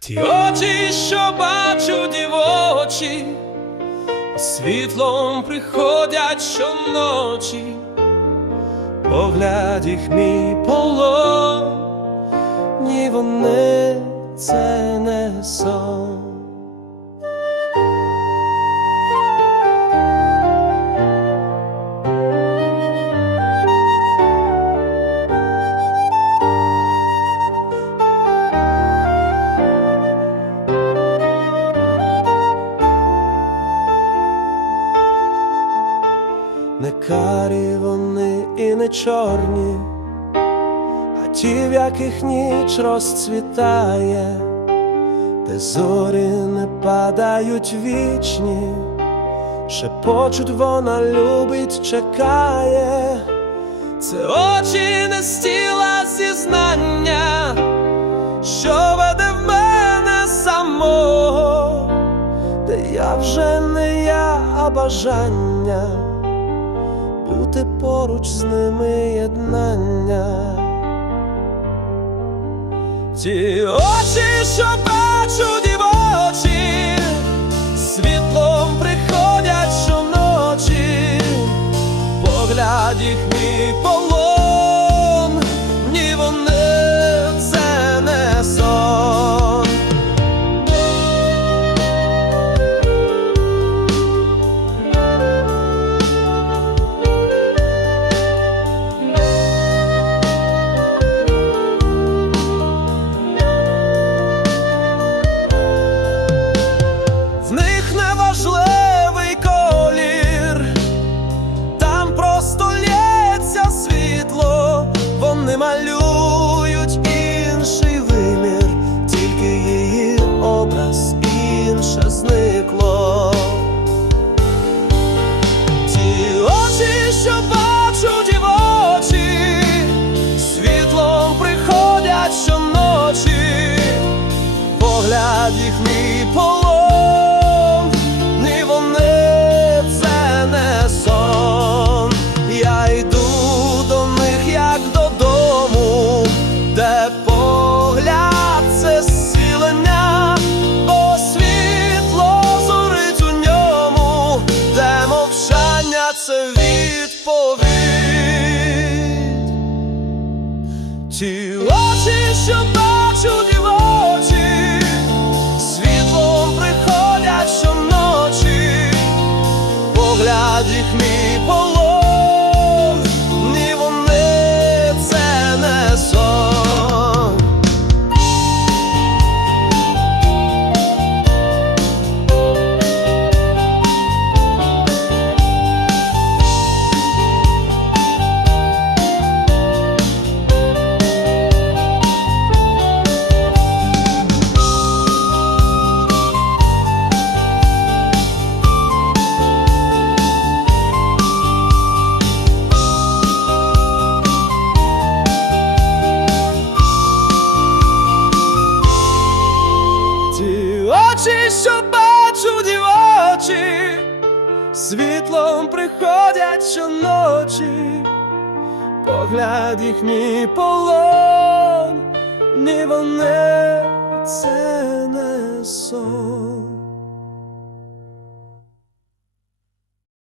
Ті очі, що бачу дівочі, світлом приходять щоночі, погляд їх мій полон, ні вони це не сон. Не карі вони і не чорні, а ті, в яких ніч розцвітає, де зорі не падають вічні, шепочуть вона любить, чекає, це очі не стіла зізнання, що веде в мене самого, де я вже не я, а бажання бути поруч з ними єднання. Ті очі, що бачу дівочі, світлом приходять щоночі, погляд їх мій полон, їх мій полон, ні вони це не сон. Я йду до них, як додому, де погляд це зцілення, бо світло зорить у ньому, де мовчання це відповідь. Ті очі, що світлом приходять щоночі, погляд їхній полон, ні вони це не сон.